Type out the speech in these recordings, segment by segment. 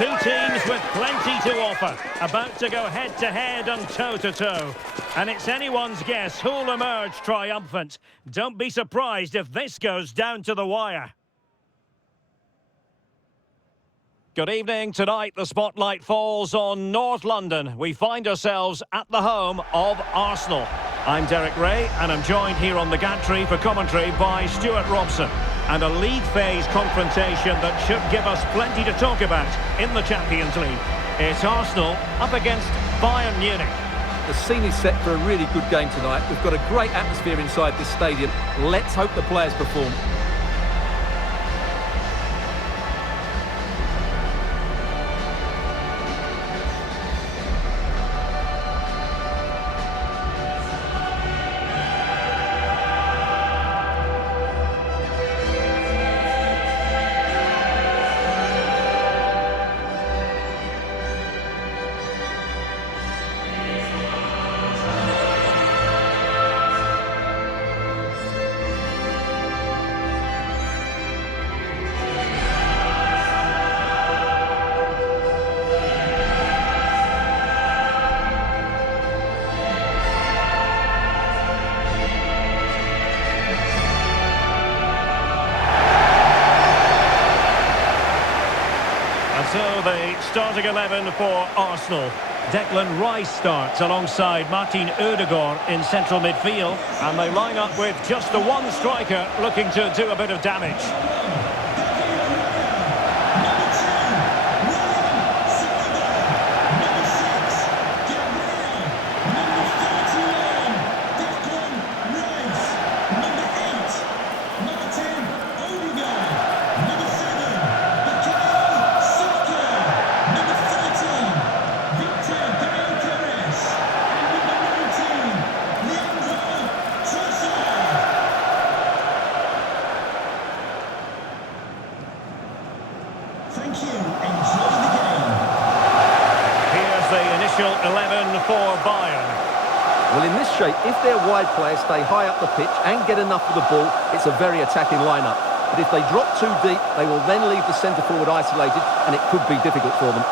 Two teams with plenty to offer, about to go head-to-head and toe-to-toe. And it's anyone's guess who'll emerge triumphant. Don't be surprised if this goes down to the wire. Good evening. Tonight the spotlight falls on North London. We find ourselves at the home of Arsenal. I'm Derek Ray and I'm joined here on the gantry for commentary by Stuart Robson. And a league phase confrontation that should give us plenty to talk about in the Champions League. It's Arsenal up against Bayern Munich. The scene is set for a really good game tonight. We've got a great atmosphere inside this stadium. Let's hope the players perform. So the starting 11 for Arsenal. Declan Rice starts alongside Martin Odegaard in central midfield. And they line up with just the one striker looking to do a bit of damage. Thank you. Enjoy the game. Here's the initial 11 for Bayern. Well, in this shape, if their wide players stay high up the pitch and get enough of the ball, it's a very attacking lineup. But if they drop too deep, they will then leave the centre-forward isolated, and it could be difficult for them.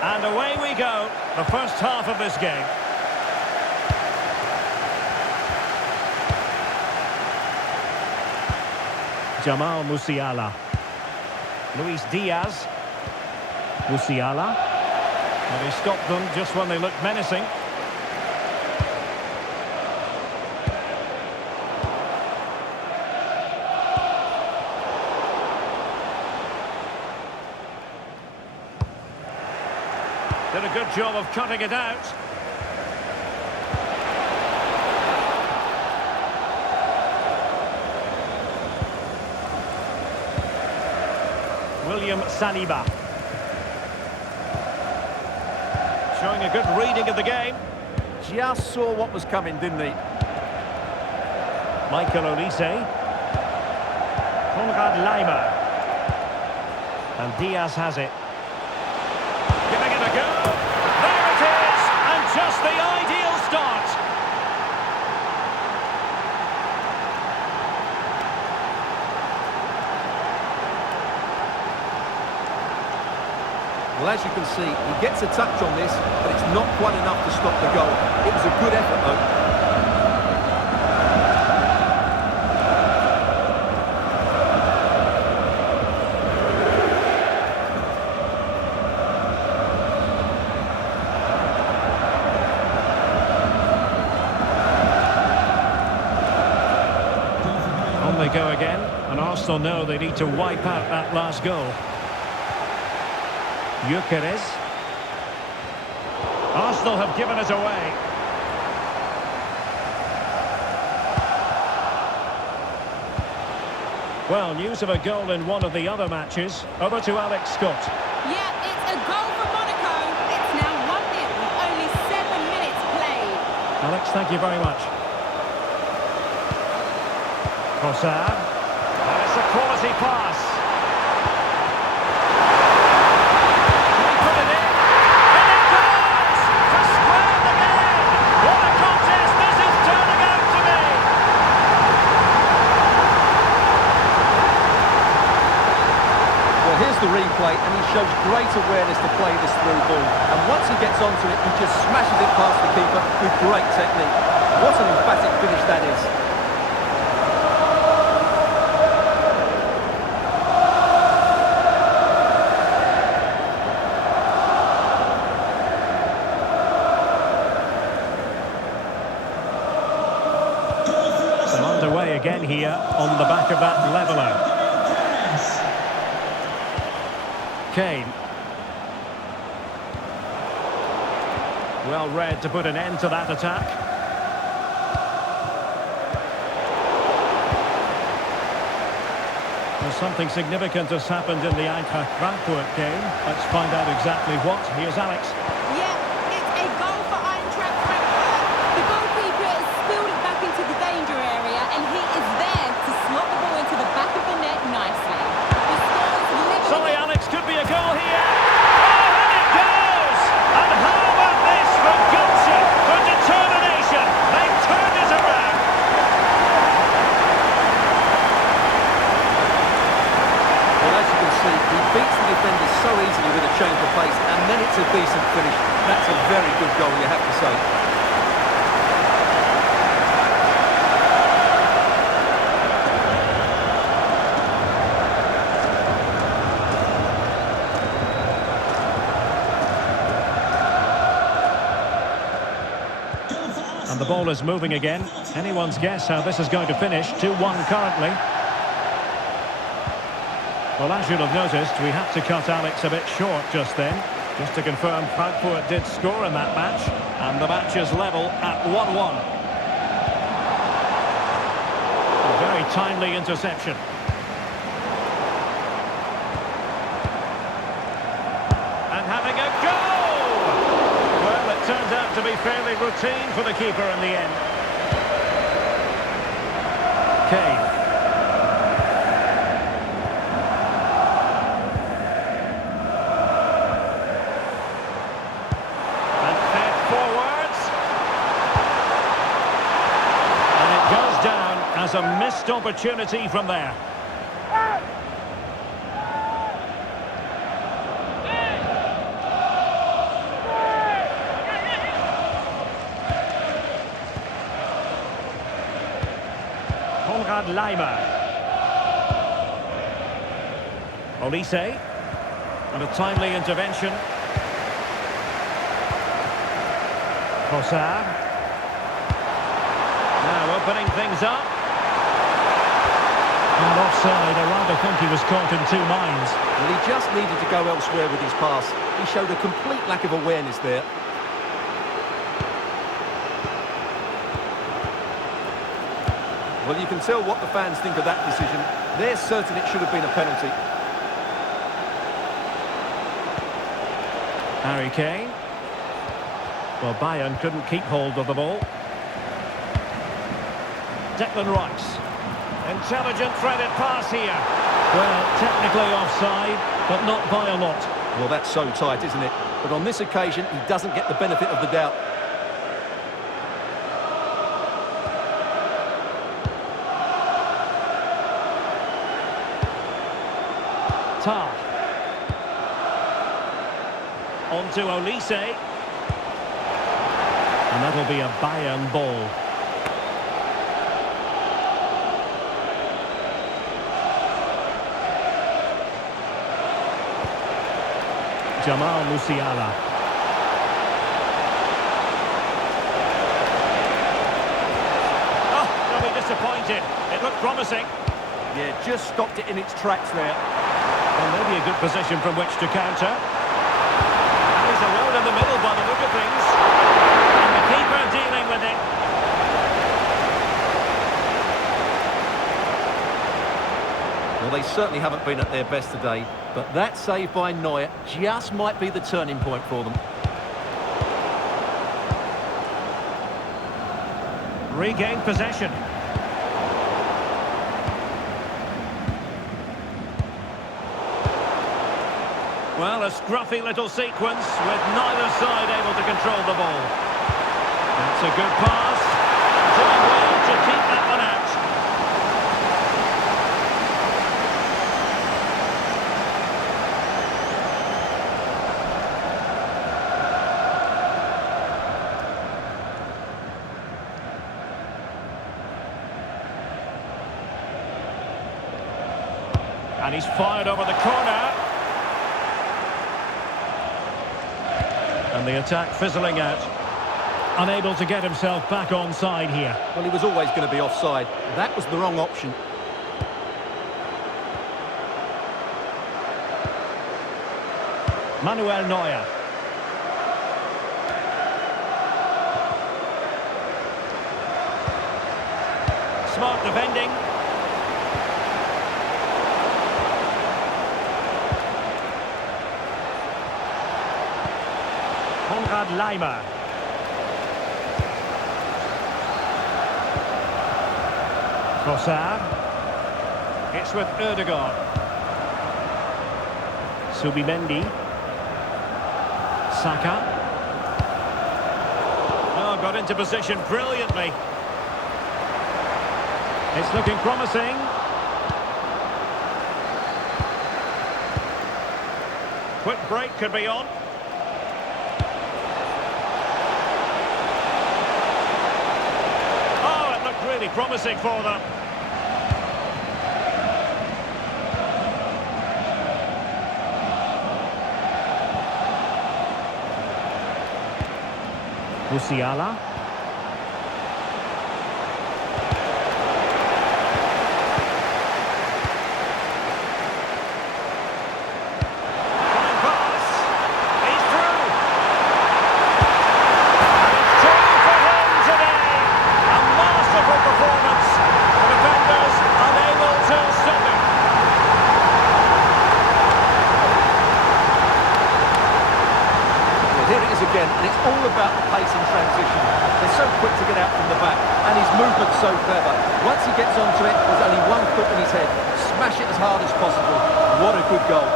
And away we go, the first half of this game. Jamal Musiala. Luis Diaz. Musiala. And he stopped them just when they looked menacing. Did a good job of cutting it out. William Saliba. Showing a good reading of the game. Just saw what was coming, didn't he? Michael Olise. Konrad Laimer. And Diaz has it. Giving it a go. There it is! And just the ideal start. Well, as you can see, he gets a touch on this, but it's not quite enough to stop the goal. It was a good effort, though. On they go again, and Arsenal know they need to wipe out that last goal. Gyökeres. Arsenal have given it away. Well, news of a goal in one of the other matches. Over to Alex Scott. Yeah, it's a goal for Monaco. It's now 1-0 with only 7 minutes played. Alex, thank you very much. Trossard. And it's a quality pass. Can he put it in? replay, and he shows great awareness to play this through ball. And once he gets onto it, he just smashes it past the keeper with great technique. What an emphatic finish that is. So underway again here on the back of that leveller. Kane. Well read to put an end to that attack. Well, something significant has happened in the Eintracht Frankfurt game. Let's find out exactly what. Here's Alex. Yeah, it's a goal for Eintracht Frankfurt. The goalkeeper has spilled it back into the danger area, and he is there to slot the ball into the back of the net nicely. The score is 11. Sorry, Alex, could be a goal here. Oh, and it goes! And how about this for gumption, for determination? They've turned it around. Well, as you can see, he beats the defenders so easily with a change of pace, and then it's a decent finish. That's a very good goal, you have to say. And the ball is moving again. Anyone's guess how this is going to finish. 2-1 currently. Well, as you'll have noticed, we had to cut Alex a bit short just then. Just to confirm, Frankfurt did score in that match. And the match is level at 1-1. A very timely interception. And having a go! Well, it turned out to be fairly routine for the keeper in the end. Kane. And fed forwards. And it goes down as a missed opportunity from there. Leimer. Olise. And a timely intervention. Trossard. Now opening things up. And offside, I rather think he was caught in two minds. Well, he just needed to go elsewhere with his pass. He showed a complete lack of awareness there. Well, you can tell what the fans think of that decision. They're certain it should have been a penalty. Harry Kane. Well, Bayern couldn't keep hold of the ball. Declan Rice. Intelligent threaded pass here. Well, technically offside, but not by a lot. Well, that's so tight, isn't it? But on this occasion, he doesn't get the benefit of the doubt. Tar. On to Olise. And that'll be a Bayern ball. Jamal Musiala. Oh, they'll be disappointed. It looked promising. Yeah, just stopped it in its tracks there. Well, maybe a good position from which to counter. There's a road in the middle by the look of things. And the keeper dealing with it. Well, they certainly haven't been at their best today, but that save by Neuer just might be the turning point for them. Regained possession. Well, a scruffy little sequence with neither side able to control the ball. That's a good pass. Doing well to keep that one out. And he's fired over the corner. And the attack fizzling out. Unable to get himself back on side here. Well, he was always going to be offside. That was the wrong option. Manuel Neuer. Smart defending. Konrad Laimer. Trossard. It's with Ødegaard. Subimendi. Saka. Oh, got into position brilliantly. It's looking promising. Quick break could be on. Oh, it looked really promising for them. UCL. Again, and it's all about the pace in transition. They're so quick to get out from the back, and his movement's so clever. Once he gets onto it, there's only one foot in his head. Smash it as hard as possible. What a good goal.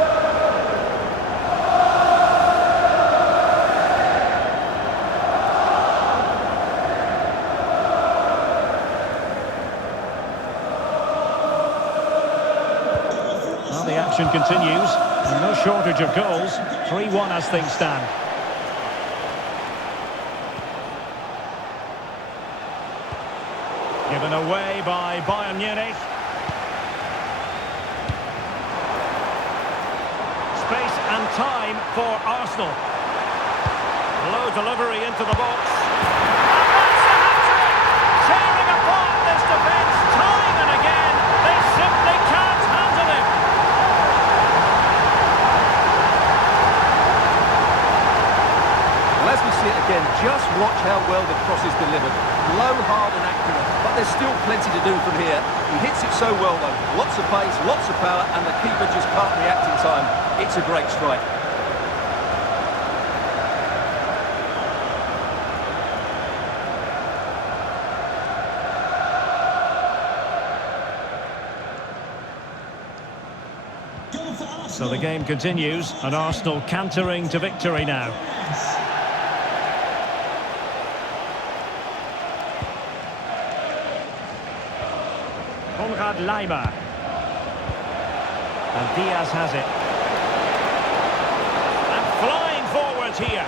Well, the action continues, and no shortage of goals. 3-1 as things stand. Given away by Bayern Munich. Space and time for Arsenal. Low delivery into the box. And that's the hat-trick! Tearing apart this defence time and again. They simply can't handle him. Well, as we see it again, just watch how well the cross is delivered. Low, hard and accurate, but there's still plenty to do from here. He hits it so well though. Lots of pace, lots of power, and the keeper just can't react in time. It's a great strike. So the game continues, and Arsenal cantering to victory now. Konrad Laimer. And Diaz has it. And flying forwards here.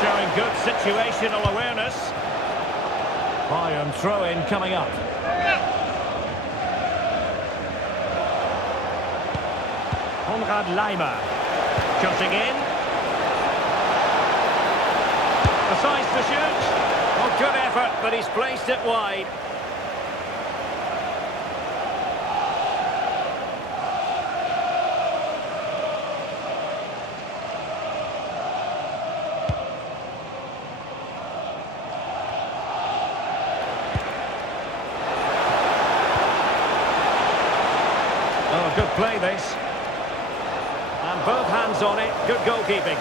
Showing good situational awareness. Bayern throw-in coming up. Konrad Laimer. Cutting in. Decides to shoot. Well, good effort, but he's placed it wide. Oh, good play this. And both hands on it. Good goalkeeping.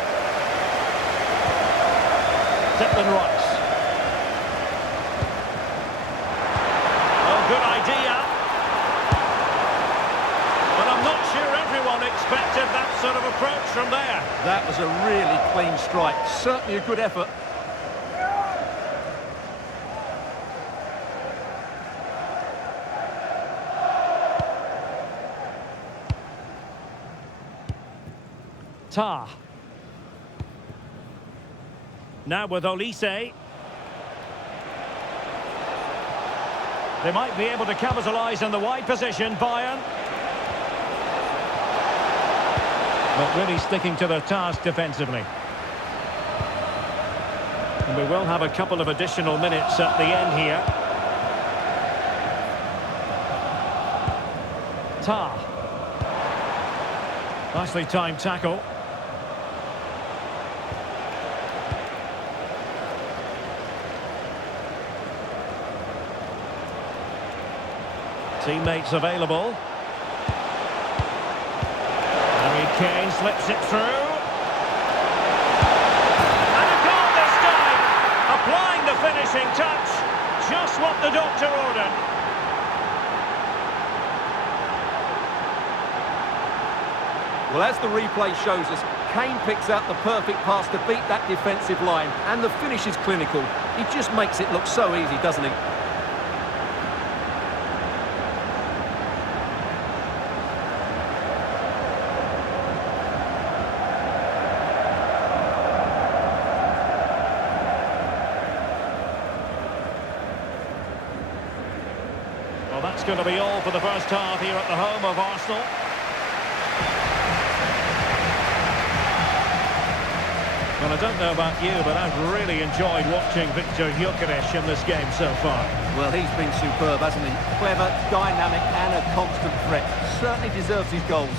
Declan Rice. Oh, good idea. But I'm not sure everyone expected that sort of approach from there. That was a really clean strike. Certainly a good effort. Tah. Now with Olise. They might be able to capitalise on the wide position, Bayern. but really sticking to their task defensively. And we will have a couple of additional minutes at the end here. Ta. Nicely timed tackle. Teammates available. Harry Kane slips it through. And a goal this time! Applying the finishing touch. Just what the doctor ordered. Well, as the replay shows us, Kane picks out the perfect pass to beat that defensive line, and the finish is clinical. He just makes it look so easy, doesn't he? Well, that's going to be all for the first half here at the home of Arsenal. Well, I don't know about you, but I've really enjoyed watching Viktor Gyökeres in this game so far. Well, he's been superb, hasn't he? Clever, dynamic, and a constant threat. Certainly deserves his goals.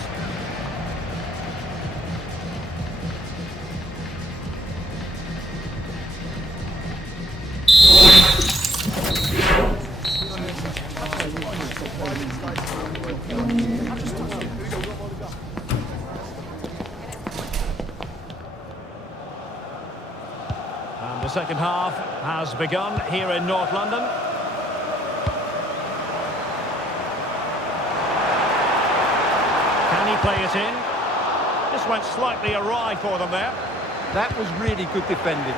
And the second half has begun here in North London. Can he play it in? This went slightly awry for them there. That was really good defending.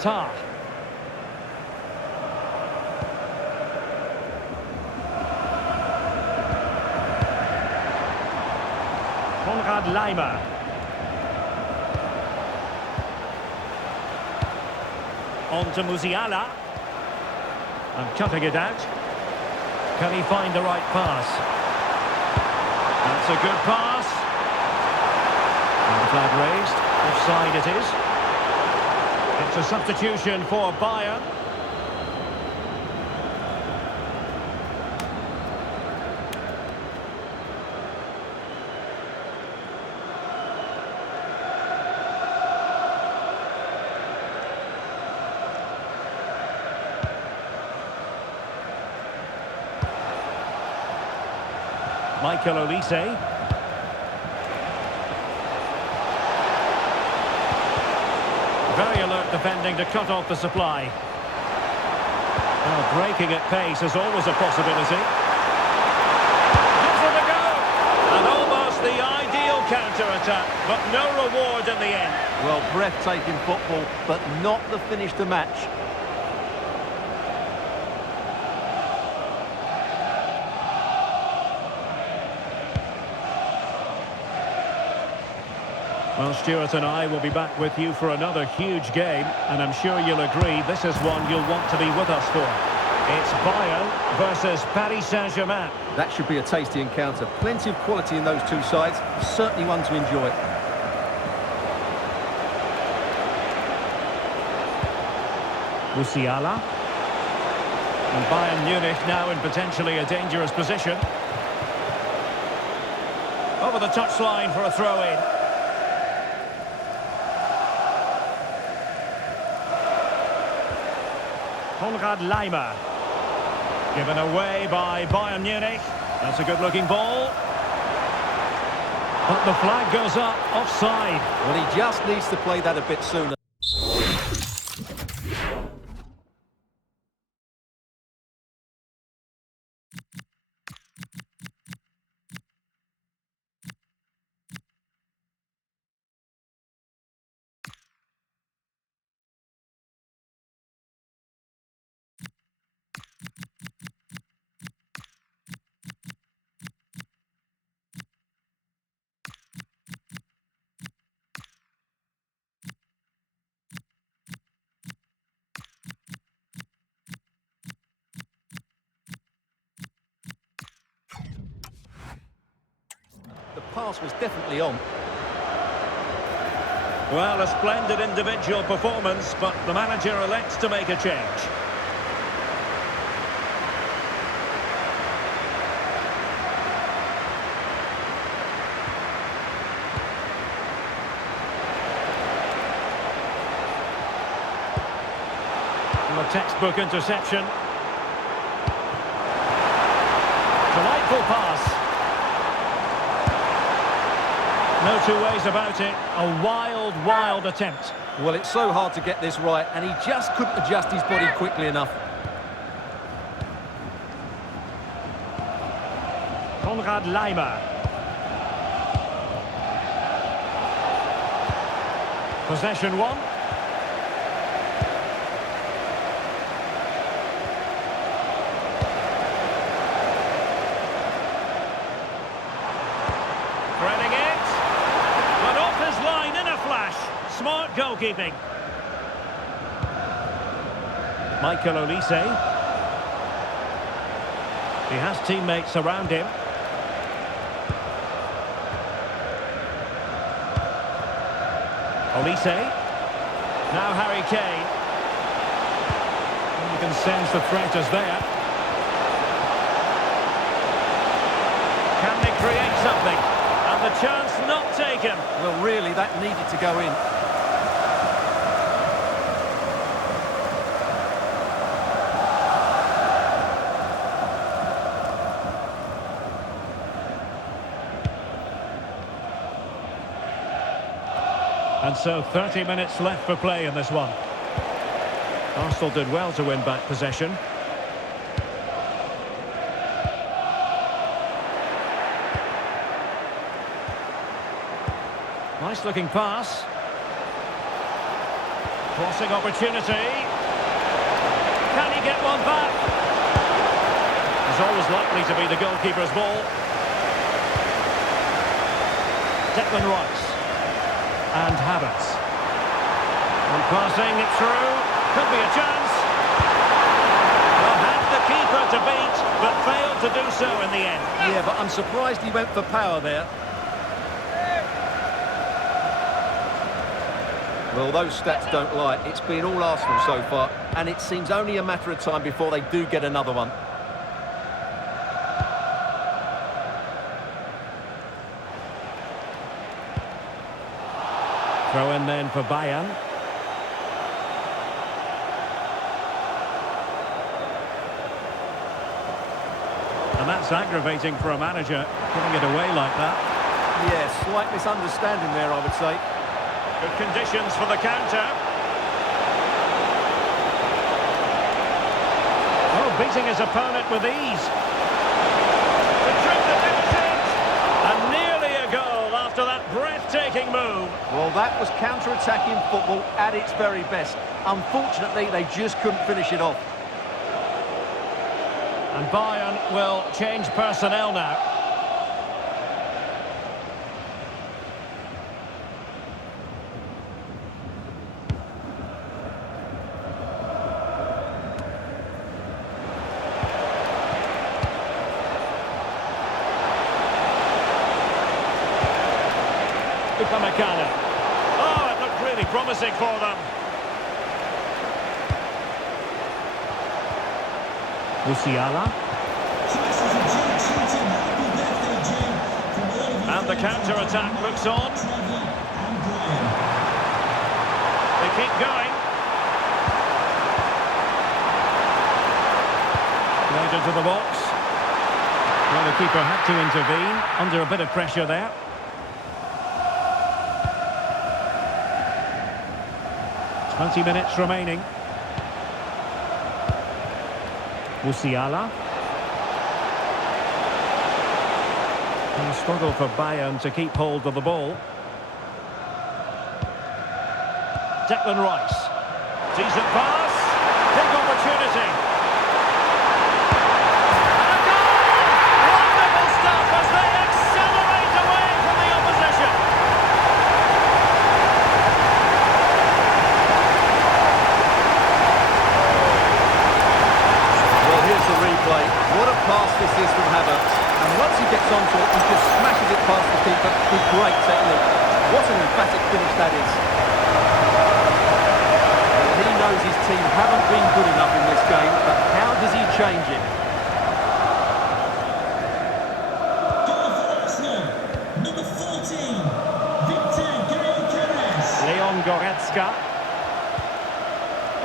Ta. Konrad Laimer. On to Musiala. And cutting it out. Can he find the right pass? That's a good pass. And the flag raised. Offside it is. It's a substitution for Bayern. Michael Olise. Very alert defending to cut off the supply. Well, breaking at pace is always a possibility. Gives it a go! And almost the ideal counter-attack, but no reward in the end. Well, breathtaking football, but not the finish to match. Well, Stuart and I will be back with you for another huge game, and I'm sure you'll agree this is one you'll want to be with us for. It's Bayern versus Paris Saint-Germain. That should be a tasty encounter. Plenty of quality in those two sides. Certainly one to enjoy. Musiala. And Bayern Munich now in potentially a dangerous position. Over the touchline for a throw-in. Konrad Laimer. Given away by Bayern Munich. That's a good-looking ball. But the flag goes up, offside. Well, he just needs to play that a bit sooner. class was definitely on. Well, a splendid individual performance, but the manager elects to make a change. And a textbook interception. Delightful pass. No two ways about it. A wild, wild attempt. Well, it's so hard to get this right, and he just couldn't adjust his body quickly enough. Konrad Laimer. Possession one. Threading it. But off his line in a flash. Smart goalkeeping. Michael Olise. He has teammates around him. Olise. Now Harry Kane. You can sense the threat is there. Can they create something? And the chance not taken. Well, really, that needed to go in. And so 30 minutes left for play in this one. Arsenal did well to win back possession. Nice looking pass. Crossing opportunity. Can he get one back? It's always likely to be the goalkeeper's ball. Declan Rice. And Havertz. And passing it through. Could be a chance. Well, had the keeper to beat, but failed to do so in the end. Yeah, but I'm surprised he went for power there. Well, those stats don't lie. It's been all Arsenal so far, and it seems only a matter of time before they do get another one. Throw in then for Bayern. And that's aggravating for a manager, giving it away like that. Yeah, slight misunderstanding there, I would say. Good conditions for the counter. Oh, beating his opponent with ease. The trick that didn't it. And nearly a goal after that breathtaking move. Well, that was counter-attacking football at its very best. Unfortunately, they just couldn't finish it off. And Bayern will change personnel now. Upamecano. Oh, it looked really promising for them. Musiala. And the counter-attack looks on. They keep going. Played into the box. Well, the keeper had to intervene under a bit of pressure there. Twenty minutes remaining. Musiala. And a struggle for Bayern to keep hold of the ball. Declan Rice. Decent pass. Big opportunity. And a goal! Wonderful stuff as they accelerate away from the opposition. Well, here's the replay. What a pass this is from Havertz. And once he gets onto it, he just smashes it past the keeper. finish that is. He knows his team haven't been good enough in this game, but how does he change it? Goal for Arsenal. Number 14, Victor Gyokeres. Leon Goretzka.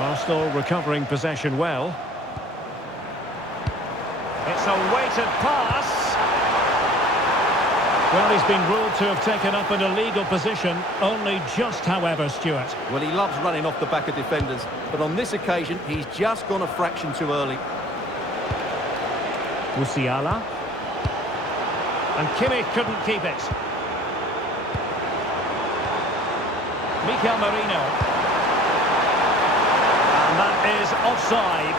Arsenal recovering possession well. It's a weighted pass. Well, he's been ruled to have taken up an illegal position, only just, however, Stuart. Well, he loves running off the back of defenders, but on this occasion, he's just gone a fraction too early. UCL. And Kimmich couldn't keep it. Mikel Merino. And that is offside.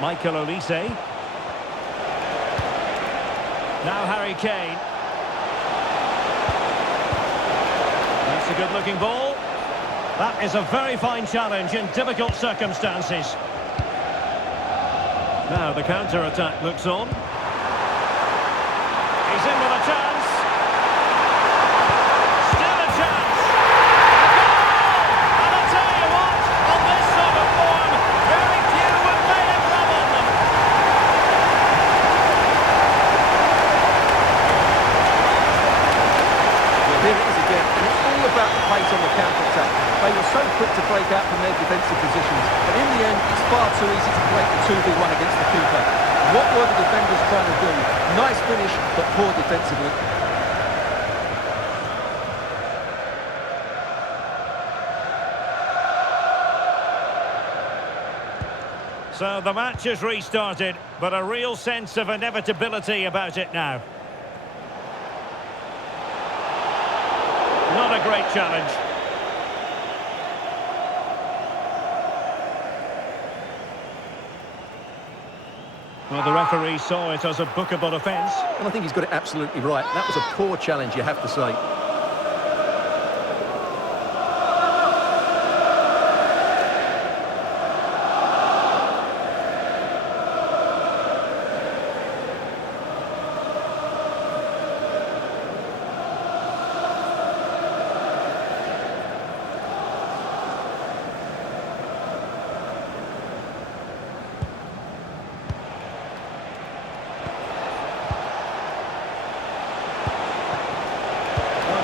Michael Olise. Now Harry Kane. That's a good-looking ball. That is a very fine challenge in difficult circumstances. Now the counter-attack looks on. He's in with a chance. Still a chance. And I'll tell you what, on this sort of form, very few would lay a glove on them. Well, here it is again, and it's all about the pace on the counter-attack. They were so quick to break out from their defensive positions, but in the end, it's far too easy to break the 2v1 against the keeper. What were the defenders trying to do? Nice finish, but poor defensively. So the match has restarted, but a real sense of inevitability about it now. Not a great challenge. Well, the referee saw it as a bookable offence. And I think he's got it absolutely right. That was a poor challenge, you have to say.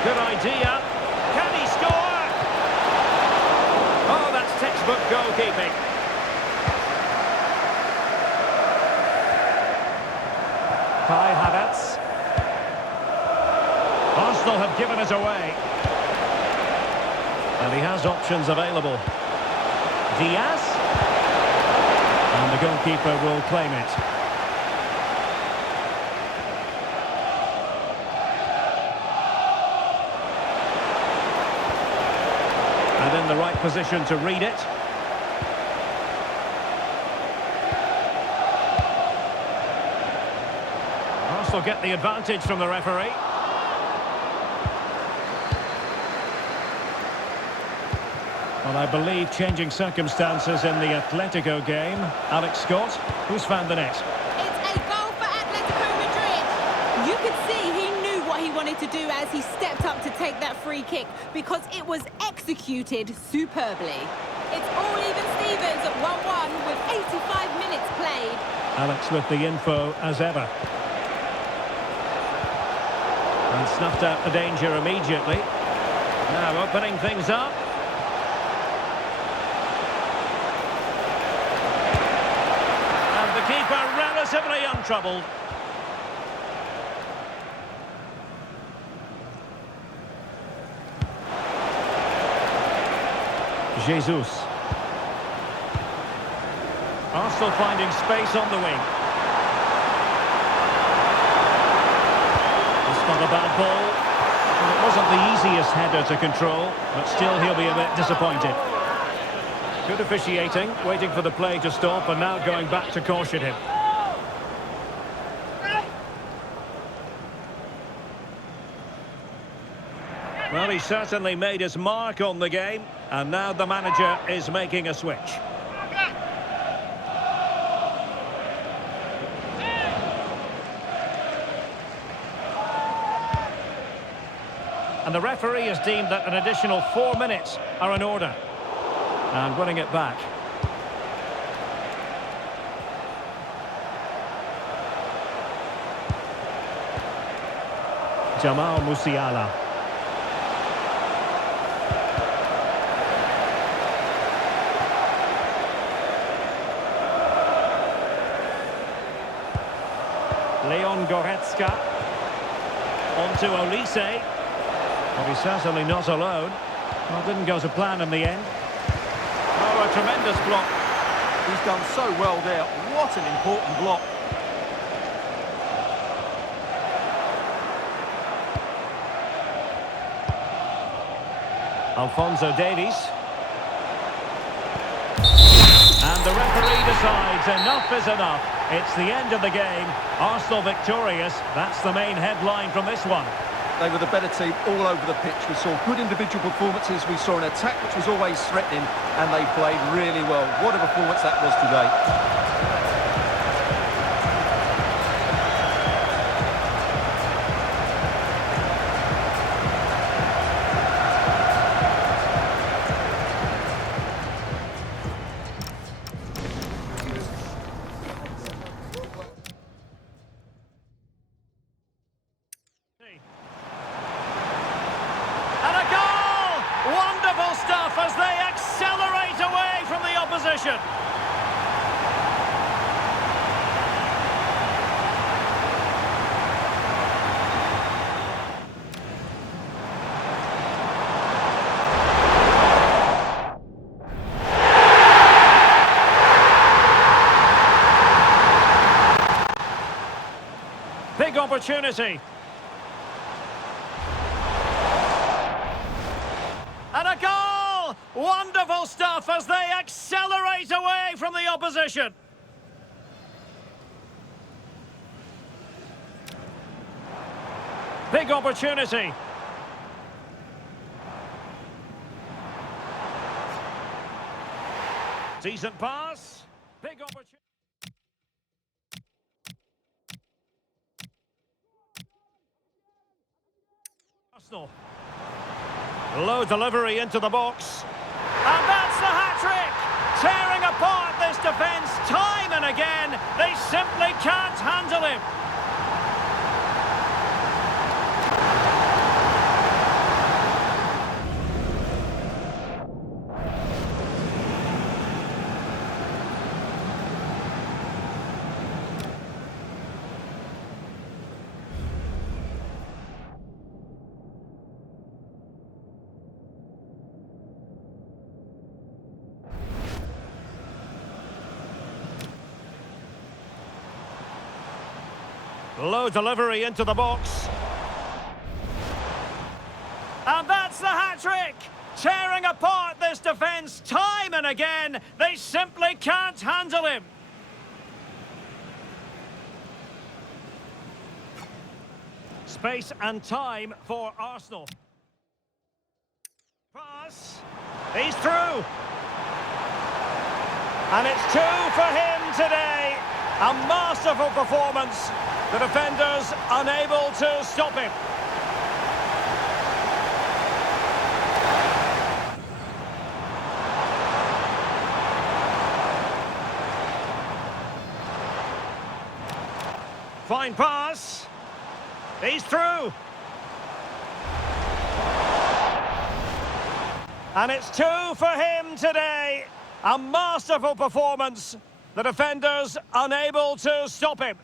Good idea. Can he score? Oh, that's textbook goalkeeping. Kai Havertz. Arsenal have given it away. And he has options available. Diaz. And the goalkeeper will claim it. And in the right position to read it. Arsenal get the advantage from the referee. Well, I believe changing circumstances in the Atletico game. Alex Scott, who's found the net? It's a goal for Atletico Madrid. You could see he knew what he wanted to do as he stepped up to take that free kick because it was executed superbly. It's all even Stevens at 1-1 with 85 minutes played. Alex with the info as ever. And snuffed out the danger immediately. Now opening things up. And the keeper relatively untroubled. Jesus. Arsenal finding space on the wing. It's not a bad ball. Well, it wasn't the easiest header to control, but still he'll be a bit disappointed. Good officiating, waiting for the play to stop and now going back to caution him. Well, he certainly made his mark on the game, and now the manager is making a switch. And the referee has deemed that an additional 4 minutes are in order. And winning it back. Jamal Musiala. Leon Goretzka. On to Olise. But he's certainly not alone. Well, didn't go to plan in the end. Oh, a tremendous block. He's done so well there. What an important block. Alphonso Davies. And the referee decides enough is enough. It's the end of the game. Arsenal victorious. That's the main headline from this one. They were the better team all over the pitch. We saw good individual performances. We saw an attack which was always threatening, and they played really well. What a performance that was today. And a goal! Wonderful stuff as they accelerate away from the opposition. Big opportunity. And a goal! Wonderful stuff as they accelerate away from the opposition. Big opportunity. Decent pass. Big opportunity. Arsenal. Low delivery into the box. And that's the hat-trick! Tearing apart this defence time and again. They simply can't handle him. Low delivery into the box. And that's the hat-trick! Tearing apart this defence time and again. They simply can't handle him. Space and time for Arsenal. Pass. He's through. And it's 2 for him today. A masterful performance. The defenders unable to stop him. Fine pass. He's through. And it's 2 for him today. A masterful performance. The defenders unable to stop him.